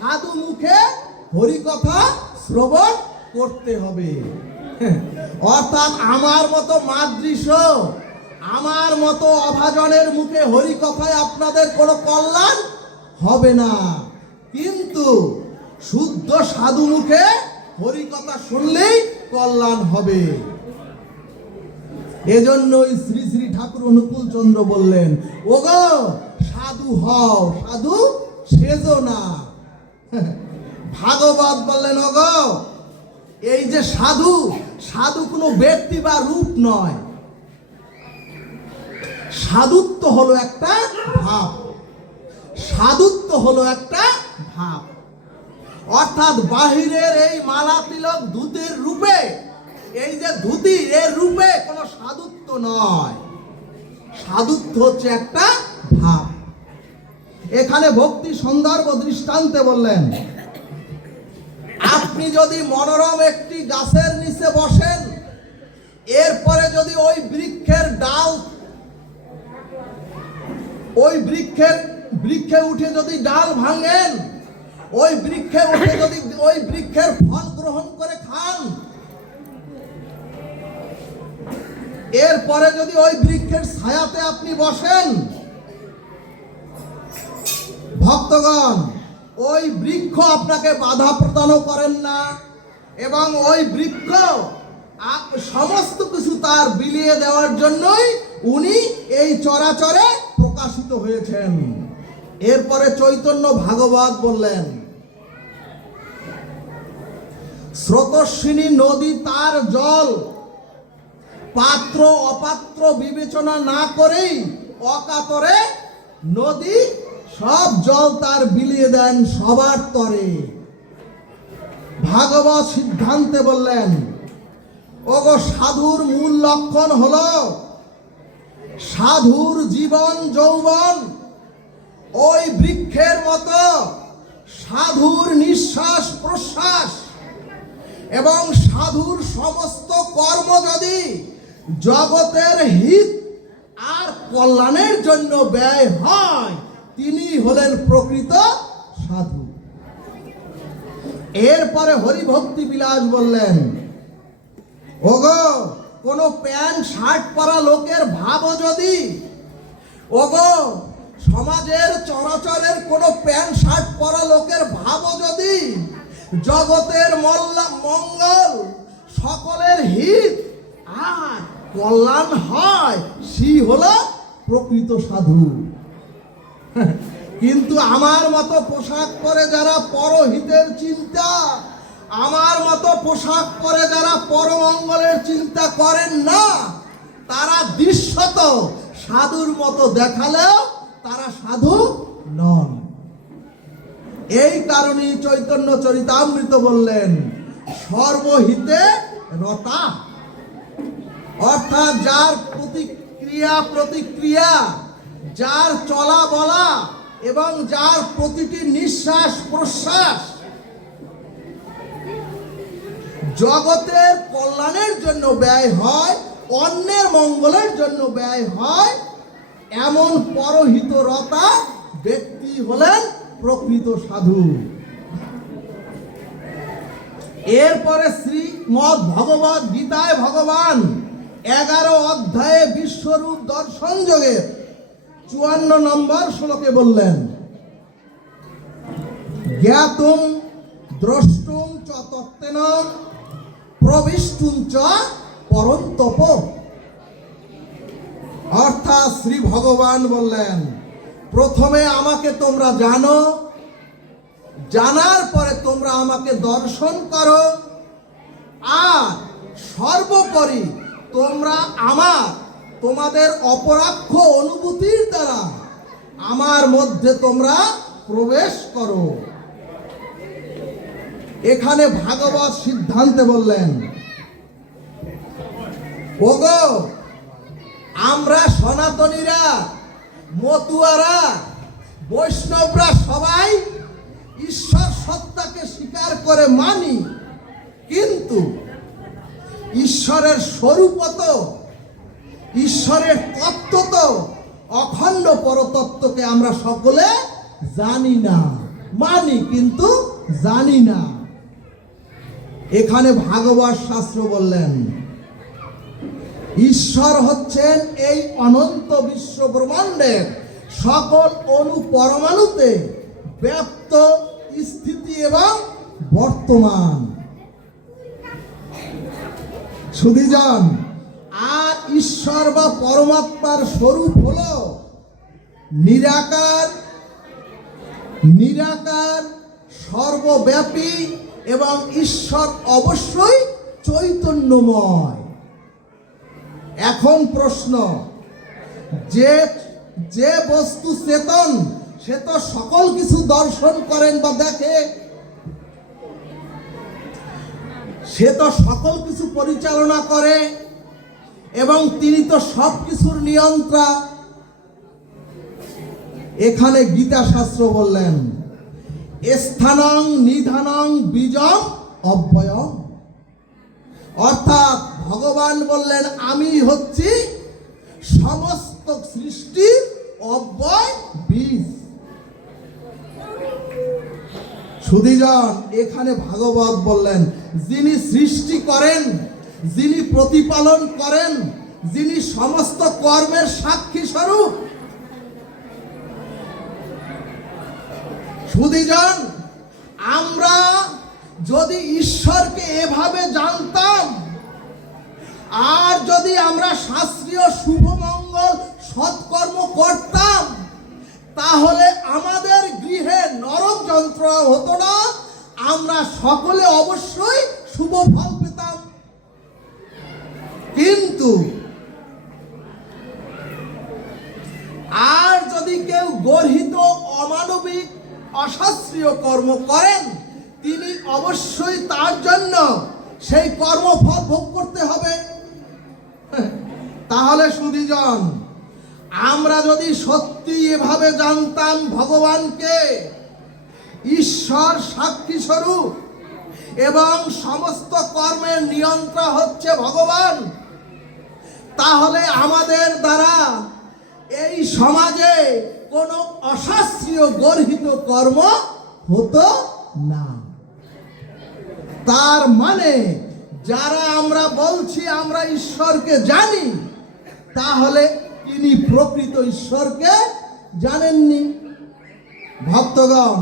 সাধু মুখে হরিকথা শ্রবণ করতে হবে। অর্থাৎ আমার মতো মাদৃশ, আমার মতো অভাজনের মুখে হরিকথায় আপনাদের কোনো কল্যাণ হবে না, কিন্তু শুদ্ধ সাধু মুখে হরিকথা শুনলেই কল্যাণ হবে। এজন্যই শ্রী শ্রী ঠাকুর অনুকূল চন্দ্র বললেন, ওগো সাধু হও, সাধু সেজো না। ভাগবত বললেন, ওগো এই যে সাধু, সাধু কোনো ব্যক্তি বা রূপ নয়, সাধুত্ব হলো একটা ভাব, সাধুত্ব হলো একটা ভাব। অর্থাৎ বাহিরের এই মালা তিলক ধুতির রূপে, এই যে ধুতি এর রূপে কোনো সাধুত্ব নয়, সাধুত্ব হচ্ছে একটা ভাব। এখানে ভক্তি সন্দর্ভ দৃষ্টান্তে বললেন, আপনি যদি মনোরম একটি গাছের নিচে বসেন, এরপরে যদি ওই বৃক্ষের ডাল, ওই বৃক্ষে উঠে যদি ডাল ভাঙেন, ওই বৃক্ষে উঠে যদি ওই বৃক্ষের ফল গ্রহণ করে খান, এরপরে যদি ওই বৃক্ষের ছায়াতে আপনি বসেন, ভক্তগণ ওই বৃক্ষ আপনাকে বাধা প্রদানও করেন না, এবং ওই বৃক্ষ সমস্ত কিছু তার বিলিয়ে দেওয়ার জন্যই উনি এই চরাচরে প্রকাশিত হয়েছেন। এরপরে চৈতন্য ভাগবত বললেন, স্রোতস্বিনী নদী তার জল পাত্র অপাত্র বিবেচনা না করেই অকাতরে নদী সব জল তার বিলিয়ে দেন সবার তরে। ভাগবত সিদ্ধান্তে বললেন, ওগো সাধুর মূল লক্ষণ হলো সাধুর জীবন যৌবন ওই বৃক্ষের মতো, সাধুর নিঃশ্বাস প্রশ্বাস এবং সাধুর সমস্ত কর্ম যদি জগতের হিত আর কল্যাণের জন্য ব্যয় হয়, তিনি হলেন প্রকৃত সাধু। এরপরে হরিভক্তি বিলাস বললেন, ওগো কোনো প্যান্ট শার্ট পরা লোকের ভাবও যদি, ওগো সমাজের চরাচরের কোনো প্যান্ট শার্ট পরা লোকের ভাবও যদি জগতের মঙ্গল সকলের হিত আর কল্যাণ হয়, সে হলো প্রকৃত সাধু। কিন্তু আমার মতো পোশাক পরে যারা পরহিতের চিন্তা, আমার মতো পোশাক পরে যারা পরমঙ্গলের চিন্তা করেন না, তারা দৃশ্যত সাধুর মতো দেখালেও তারা সাধু নন। এই কারণেই চৈতন্য চরিতামৃত বললেন, সর্বহিতে রতা, অর্থাৎ যার প্রতিক্রিয়া, যার চলা বলা এবং যার প্রতিটি নিঃশ্বাস প্রশ্বাস জগতের কল্যাণের জন্য ব্যয় হয়, অন্যের মঙ্গলের জন্য ব্যয় হয়, এমন পরহিতরতা ব্যক্তি হলেন প্রকৃত সাধু। এরপরে শ্রীমদ্ ভগবত গীতায় ভগবান 11 অধ্যায়ে বিশ্বরূপ দর্শন যোগের 54 নম্বর শ্লোকে বললেন, জ্ঞাতুম দ্রষ্টুম চ তত্ত্বেন প্রবিষ্টুম চ পরন্তপ। অর্থাৎ শ্রী ভগবান বললেন, প্রথমে আমাকে তোমরা জানো, জানার পরে তোমরা আমাকে দর্শন করো, আর সর্বোপরি তোমরা তোমাদের অপরাক্ষ অনুভূতির দ্বারা আমার মধ্যে তোমরা প্রবেশ করো। এখানে ভাগবত সিদ্ধান্তে বললেন, ওগো আমরা সনাতনীরা, মতুয়ারা, বৈষ্ণবরা সবাই ঈশ্বর সত্তাকে স্বীকার করে মানি, কিন্তু ঈশ্বরের স্বরূপ তো, ঈশ্বরের তত্ত্ব তো, অখণ্ড পরতত্ত্বকে আমরা সকলে জানি না। মানি কিন্তু জানি না। এখানে ভাগবত শাস্ত্র বললেন ঈশ্বর হচ্ছেন এই অনন্ত বিশ্ব ব্রহ্মাণ্ডের সকল অণু পরমাণুতে ব্যাপ্ত স্থিতি এবং বর্তমান। সুধীজন, আর ঈশ্বর বা পরমাত্মার স্বরূপ হলো নিরাকার, নিরাকার, সর্বব্যাপী এবং ঈশ্বর অবশ্যই চৈতন্যময়। এখন প্রশ্ন, যে যে বস্তু চেতন সে তো সকল কিছু দর্শন করেন বা দেখে, সে তো সকল কিছু পরিচালনা করে এবং তিনি তো সব কিছুর নিয়ন্ত্রা। এখানে গীতা শাস্ত্র বললেন স্থানং নিধানং বীজং অব্যয়ম, অর্থাৎ ভগবান বললেন আমি হচ্ছি সমস্ত সৃষ্টির অব্যয় বীজ। সুধীজন, এখানে ভাগবত বললেন যিনি সৃষ্টি করেন, যিনি প্রতিপালন করেন, যিনি সমস্ত কর্মের সাক্ষী স্বরূপ। সুধীজন, আমরা যদি ঈশ্বরকে এভাবে জানতাম আর যদি আমরা শাস্ত্রীয় শুভমঙ্গল সৎকর্ম করতাম, তাহলে আমাদের গৃহে নরক যন্ত্রণা হতো না, আমরা সকলে অবশ্যই শুভ ফল পেতাম। কিন্তু আর যদি কেউ গর্হিত অমানবিক অশাস্ত্রীয় কর্ম করেন, তিনি অবশ্যই তার জন্য সেই কর্মফল ভোগ করতে হবে। তাহলে সুধীজন, আমরা যদি সত্যি এভাবে জানতাম ভগবানকে ঈশ্বর সাক্ষী স্বরূপ এবং সমস্ত কর্মের নিয়ন্ত্রণ হচ্ছে ভগবান, তাহলে আমাদের দ্বারা এই সমাজে কোনো অশাস্ত্রীয় গর্হিত কর্ম হতো না। তার মানে যারা আমরা বলছি আমরা ঈশ্বরকে জানি, তাহলে তিনি প্রকৃত ঈশ্বরকে জানেননি। ভক্তগণ,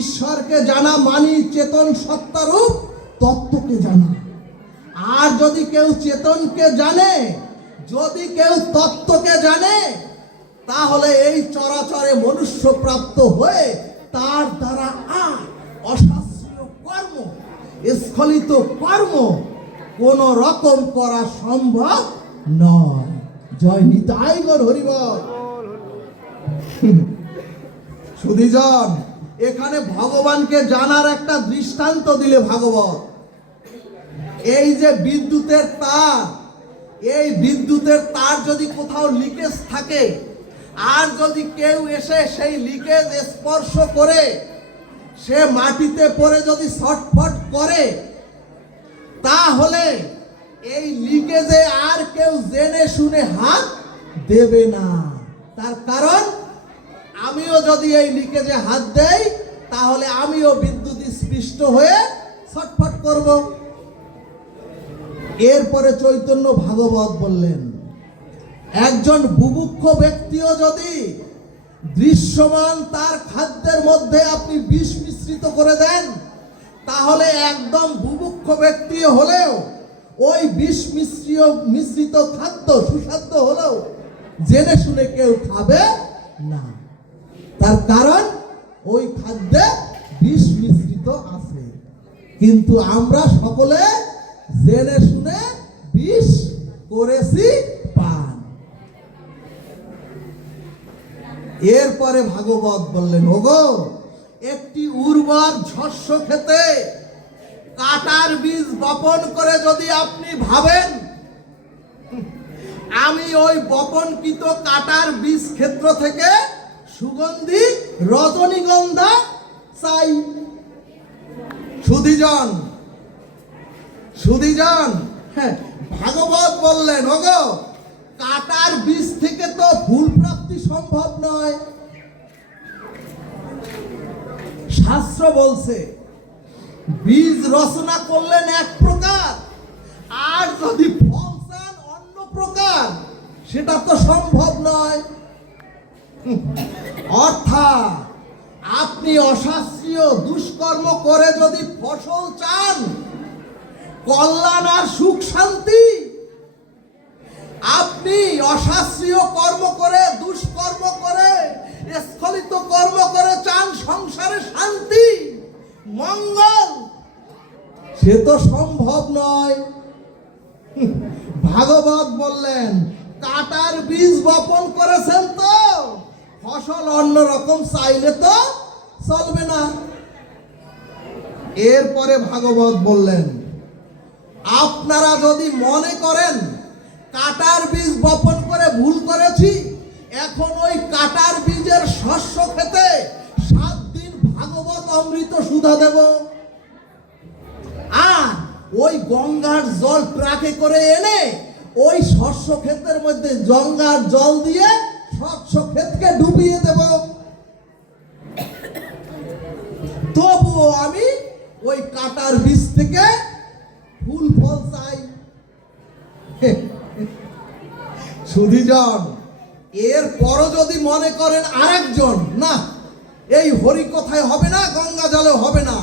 ঈশ্বরকে জানা মানি চেতন সত্তারূপ তত্ত্বকে জানা। আর যদি কেউ চেতনকে জানে, যদি কেউ তত্ত্বকে জানে, তাহলে এই চরাচরে মনুষ্য প্রাপ্ত হয়ে তার দ্বারা আর অশাস্ত্রীয় কর্ম, স্খলিত কর্ম কোন রকম করা সম্ভব নয়। জয় নিতাই গৌর হরিবল। সুধীজন, এখানে ভগবানকে জানার একটা দৃষ্টান্ত দিলে ভাগবত। এই যে বিদ্যুতের তার, এই বিদ্যুতের তার যদি কোথাও লিকেজ থাকে আর যদি কেউ এসে সেই লিকেজ স্পর্শ করে সে মাটিতে পড়ে যদি ছটফট করে, তাহলে এই লিকেজে আর কেউ জেনে শুনে হাত দেবে না। তার কারণ আমিও যদি এই লিকেজে হাত দেই, তাহলে আমিও বিদ্যুৎ স্পৃষ্ট হয়ে ছটফট করব। এরপরে চৈতন্য ভাগবত বললেন একজন বুভুক্ষ ব্যক্তিও যদি দৃশ্যমান তার খাদ্যের মধ্যে আপনি বিষ মিশ্রিত করে দেন, তাহলে একদম বুভুক্ষ ব্যক্তি হলেও ওই বিষ মিশ্রিত খাদ্য সুস্বাদ্য হলেও জেনে শুনে কেউ খাবে না। তার কারণ ওই খাদ্যে বিষ মিশ্রিত আছে। কিন্তু আমরা সকলে জেনে শুনে বিষ করেছি পান। এরপরে ভাগবত বললেন, ওগো একটি উর্বর শস্য খেতে কাটার বীজ বপন করে যদি আপনি ভাবেন আমি ওই বপনকৃত কাটার বীজ ক্ষেত্র থেকে সুগন্ধি রজনীগন্ধা চাই। সুধীজন, সুধীজন, হ্যাঁ, ভাগবত বললেন ওগো কাটার বীজ থেকে তো ফুল প্রাপ্তি সম্ভব নয়। শাস্ত্র বলছে বীজ রচনা করলেন এক প্রকার, আর যদি ফল চান অন্য প্রকার, সেটা তো সম্ভব নয়। অর্থাৎ আপনি অশাস্ত্রীয় দুষ্কর্ম করে যদি ফসল চান, কল্যাণ আর সুখ শান্তি, আপনি অশাস্ত্রীয় কর্ম করে, দুষ্কর্ম করে, স্খলিত কর্ম করে চান সংসারে শান্তি মঙ্গল, সে তো সম্ভব নয়। ভাগবত বললেন কাটার বীজ বপন করেছেন তো ফসল অন্য রকম চাইলে তো চলবে না। এরপরে ভাগবত বললেন আপনারা যদি মনে করেন কাটার বীজ বপন করে ভুল করেছি, এখন ওই কাটার বীজের শস্য খেতে 7 দিন ভাগবত অমৃত সুধা দেব, আর ওই গঙ্গার জল ট্রাকে করে এনে ওই শস্য ক্ষেতের মধ্যে গঙ্গার জল দিয়ে শস্য ক্ষেতকে ডুবিয়ে দেব, তবুও আমি ওই কাটার বীজ থেকে ফুল ফল চাই। সুধীজন, এরপরও যদি মনে করেন আরেকজন, না এই হরি কথায় হবে না, গঙ্গা জলে হবে না,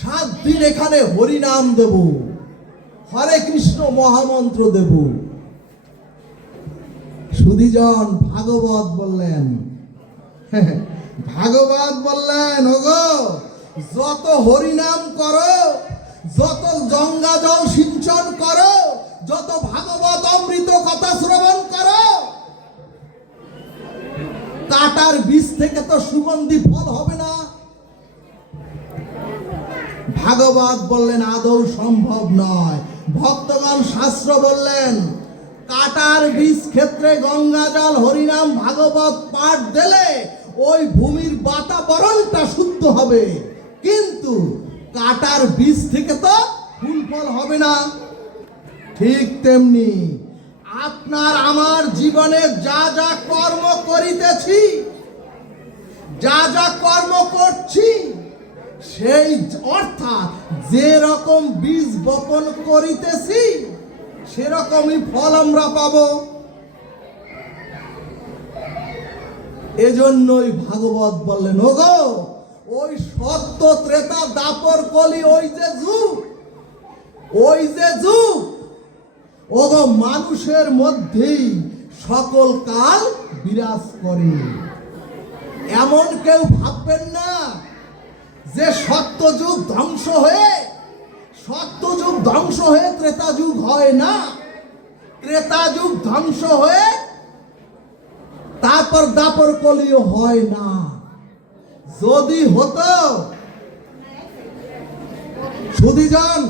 7 দিন এখানে হরি নাম দেব, হরে কৃষ্ণ মহামন্ত্র দেব। সুধীজন, ভাগবত বললেন ওগো যত হরিনাম করো, যত গঙ্গা জল সিঞ্চন করো, যত ভাগবত অমৃত কথা শ্রবণ করো, কাটার বীজ থেকে তো সুগন্ধি ফল হবে না। ভাগবত বললেন আদৌ সম্ভব নয়। ভক্তগণ শাস্ত্র বললেন কাটার বীজ ক্ষেত্রে গঙ্গা জল হরিনাম ভাগবত পাঠ দিলে ওই ভূমির বাতাবরণটা শুদ্ধ হবে, কিন্তু কাটার বীজ থেকে তো ফুল ফল হবে না। ঠিক তেমনি আপনার আমার জীবনে যা যা কর্ম করিতেছি, যা যা কর্ম করছি, সেই অর্থাৎ যে রকম বীজ বপন করিতেছি সেরকমই ফল আমরা পাব। এজন্যই ভাগবত বললেন ওগো ওই সত্য ত্রেতা দাপর কলি, ওই যে যুগ ওগো মানুষের মধ্যেই সকল কাল বিরাজ করে। এমন কেউ ভাববেন না যে সত্যযুগ ধ্বংস হয়ে ত্রেতা যুগ হয় না, ত্রেতা যুগ ধ্বংস হয়ে তারপর দাপর কলিও হয় না। যদি হতো, সুধীজন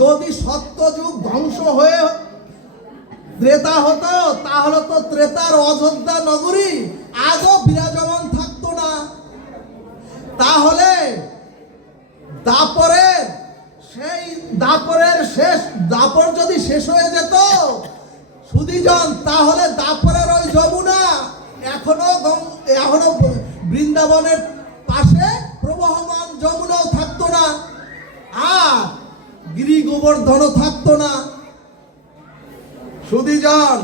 যদি সত্যযুগ ধ্বংস হয়ে ত্রেতা হতো, তাহলে তো ত্রেতার অযোধ্যা নগরী আজও বিরাজমান থাকতো না। তাহলে দাপর যদি শেষ হয়ে যেত সুধীজন, তাহলে দাপরের ওই যমুনা এখনো বৃন্দাবনের পাশে প্রবহমান যমুনাও থাকতো না, আর গিরি গোবর্ধনও থাকতো না। সুধীজন,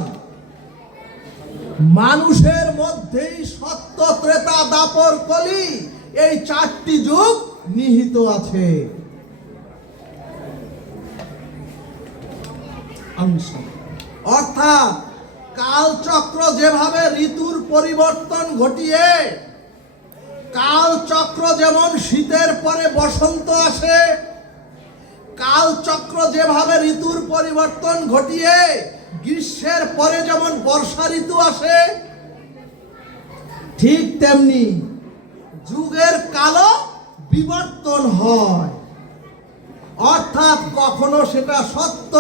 মানুষের মধ্যেই সত্য ত্রেতা দাপর কলি এই 4টি যুগ নিহিত আছে। অর্থাৎ কালচক্র যেভাবে ঋতুর পরিবর্তন ঘটিয়ে, কালচক্র যেমন শীতের পরে বসন্ত আসে, কালচক্র যেভাবে ঋতুর পরিবর্তন ঘটিয়ে গ্রীষ্মের পরে যেমন বর্ষা ঋতু আসে, ঠিক তেমনি যুগের কালও বিবর্তন হয়। অর্থাৎ কখনো সেটা সত্য,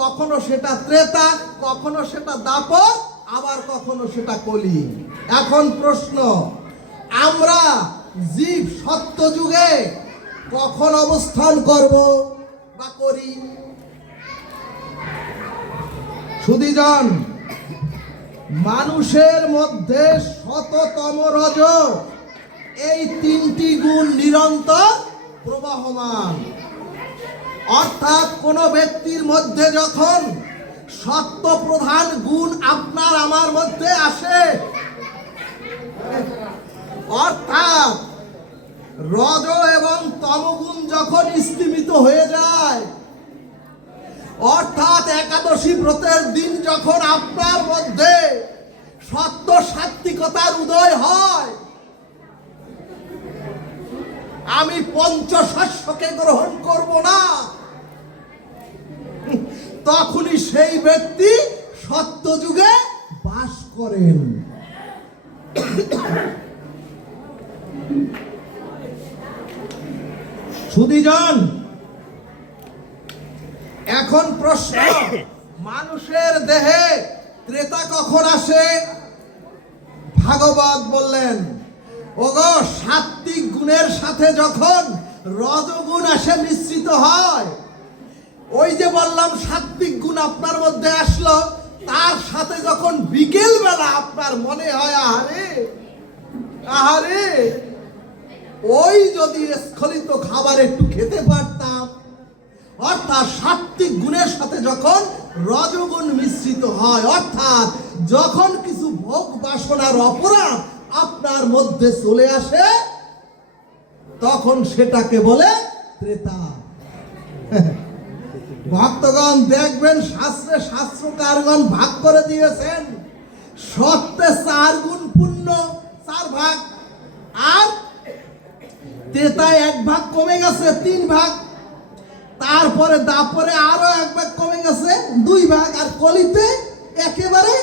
কখনো সেটা ত্রেতা, কখনো সেটা দাপর, আবার কখনো সেটা কলি। এখন প্রশ্ন, আমরা জীব সত্য যুগে কখন অবস্থান করব বা করি? সুধীজন, মানুষের মধ্যে শততম রজ, এই তিনটি গুণ নিরন্তর প্রবাহমান। অর্থাৎ কোন ব্যক্তির মধ্যে যখন সত্য প্রধান গুণ আপনার আমার মধ্যে আসে, অর্থাৎ রজ এবং তমগুণ যখন স্তিমিত হয়ে যায়, অর্থাৎ একাদশী ব্রতের দিন যখন আপনার মধ্যে সত্য সাত্ত্বিকতার উদয় হয়, আমি পঞ্চশস্যকে গ্রহণ করব না, তখনই সেই ব্যক্তি সত্য যুগে বাস করেন। সুধীজন, এখন প্রশ্ন, মানুষের দেহে ত্রেতা কখন আসে? ভাগবত বললেন, ওগো সাত্ত্বিক গুণের সাথে যখন রজগুণ আসে মিশ্রিত হয়, ওই যে বললাম সাত্ত্বিক গুণ আপনার মধ্যে আসলো, তার সাথে যখন বিকেল বেলা আপনার মনে হয় আহারে আহারে, ওই যদি স্খলিত খাবার একটু খেতে পারতাম, অর্থাৎ সাত্ত্বিক গুণের সাথে যখন রজগুণ মিশ্রিত হয়, অর্থাৎ যখন কিছু ভোগ বাসনার অপরাধ আপনার মধ্যে চলে আসে, তখন সেটাকে বলে ত্রেতা। ভক্তগণ দেখবেন, শাস্ত্রে শাস্ত্রকারগণ ভাগ করে দিয়েছেন, সত্যে 4 গুণ পুণ্য 4 ভাগ, আর ত্রেতায় 1 ভাগ কমে গেছে 3 ভাগ, তারপরে দাপরে আরো 1 ভাগ কমে গেছে 2 ভাগ, আর কলিতে একেবারে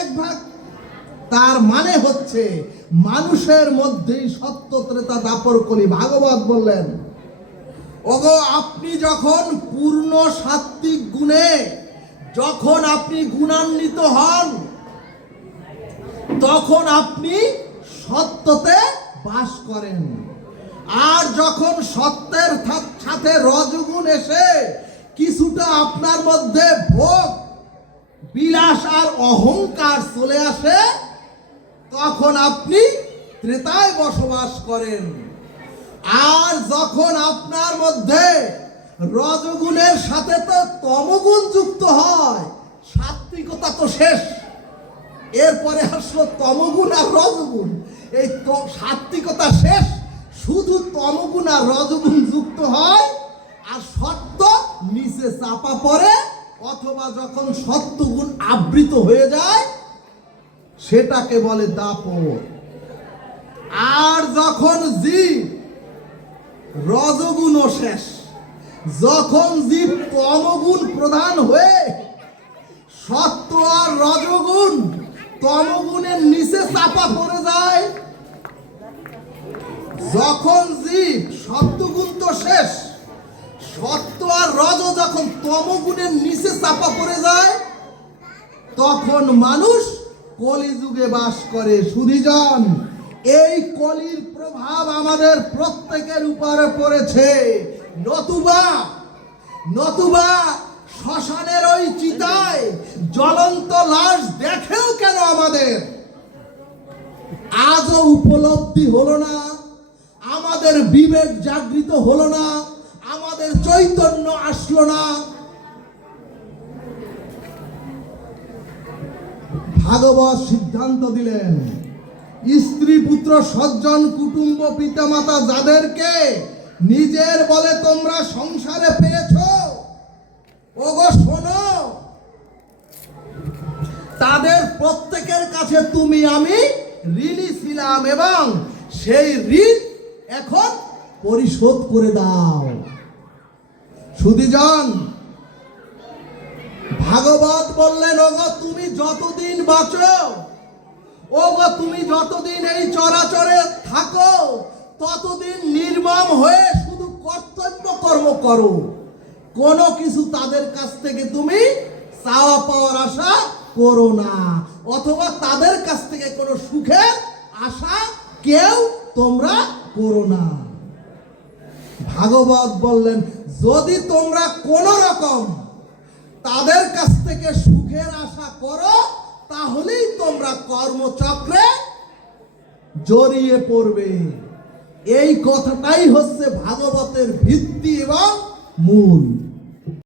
1 ভাগ। তার মানে হচ্ছে মানুষের মধ্যেই সত্য ত্রেতা দাপর কলি। ভাগবত বললেন, ওগো আপনি যখন পূর্ণ সাত্ত্বিক গুণে যখন আপনি গুণান্বিত হন, তখন আপনি সত্যতে বাস করেন। আর যখন সত্যের সাথে রজগুণ এসে কিছুটা আপনার মধ্যে ভোগ বিলাস আর অহংকার চলে আসে, তখন আপনি ত্রেতায় বসবাস করেন। আর যখন আপনার মধ্যে রজগুণের সাথে তো তমগুণ যুক্ত হয়, সাত্ত্বিকতা তো শেষ, এরপরে আসলো তমগুণ আর রজগুণ, এই সাত্ত্বিকতা শেষ, শুধু তমগুণ আর রজগুণ যুক্ত হয়, আর সত্য নিচে চাপা পড়ে, অথবা যখন সত্যগুণ আবৃত হয়ে যায়, সেটাকে বলে দাপর। আর যখন জীব রজগুণও শেষ, যখন জীব তমগুণ প্রধান হয়ে সত্য আর রজগুণ তমগুণের নিচে চাপা পড়ে যায়, যখন জীব সত্যগুণ তো শেষ, সত্য আর রজ যখন তমগুণের নিচে চাপা পড়ে যায়, তখন মানুষ কলিযুগে বাস করে। সুধীজন, এই কলির প্রভাব আমাদের প্রত্যেকের উপরে পড়েছে। নতুবা শ্মশানের ওই চিতায় জ্বলন্ত লাশ দেখেও কেন আমাদের আজও উপলব্ধি হলো না, আমাদের বিবেক জাগৃত হলো না, আমাদের চৈতন্য আসলো না? ভাগবত সিদ্ধান্ত দিলেন, স্ত্রী পুত্র সজ্জন কুটুম্ব পিতামাতা যাদেরকে নিজের বলে তোমরা সংসারে পেয়েছো, ওগো শোনো, তাদের প্রত্যেকের কাছে তুমি আমি ঋণী ছিলাম, এবং সেই ঋণ এখন পরিশোধ করে দাও। সুধীজন, ভাগবত বললেন, ওগো তুমি যতদিন বাঁচো, ওগো তুমি যতদিন এই চরাচরে থাকো, ততদিন নির্মম হয়ে শুধু কর্তব্য কর্ম করো, কোনো কিছু তাদের কাছ থেকে তুমি চাওয়া পাওয়ার আশা করো না, অথবা তাদের কাছ থেকে কোনো সুখের আশা কেউ তোমরা করো না। ভাগবত বললেন, যদি তোমরা কোন রকম তাদের কাছ থেকে সুখের আশা করো, তাহলেই তোমরা কর্মচক্রে জড়িয়ে পড়বে। এই কথাটাই হচ্ছে ভাগবতের ভিত্তি এবং মূল।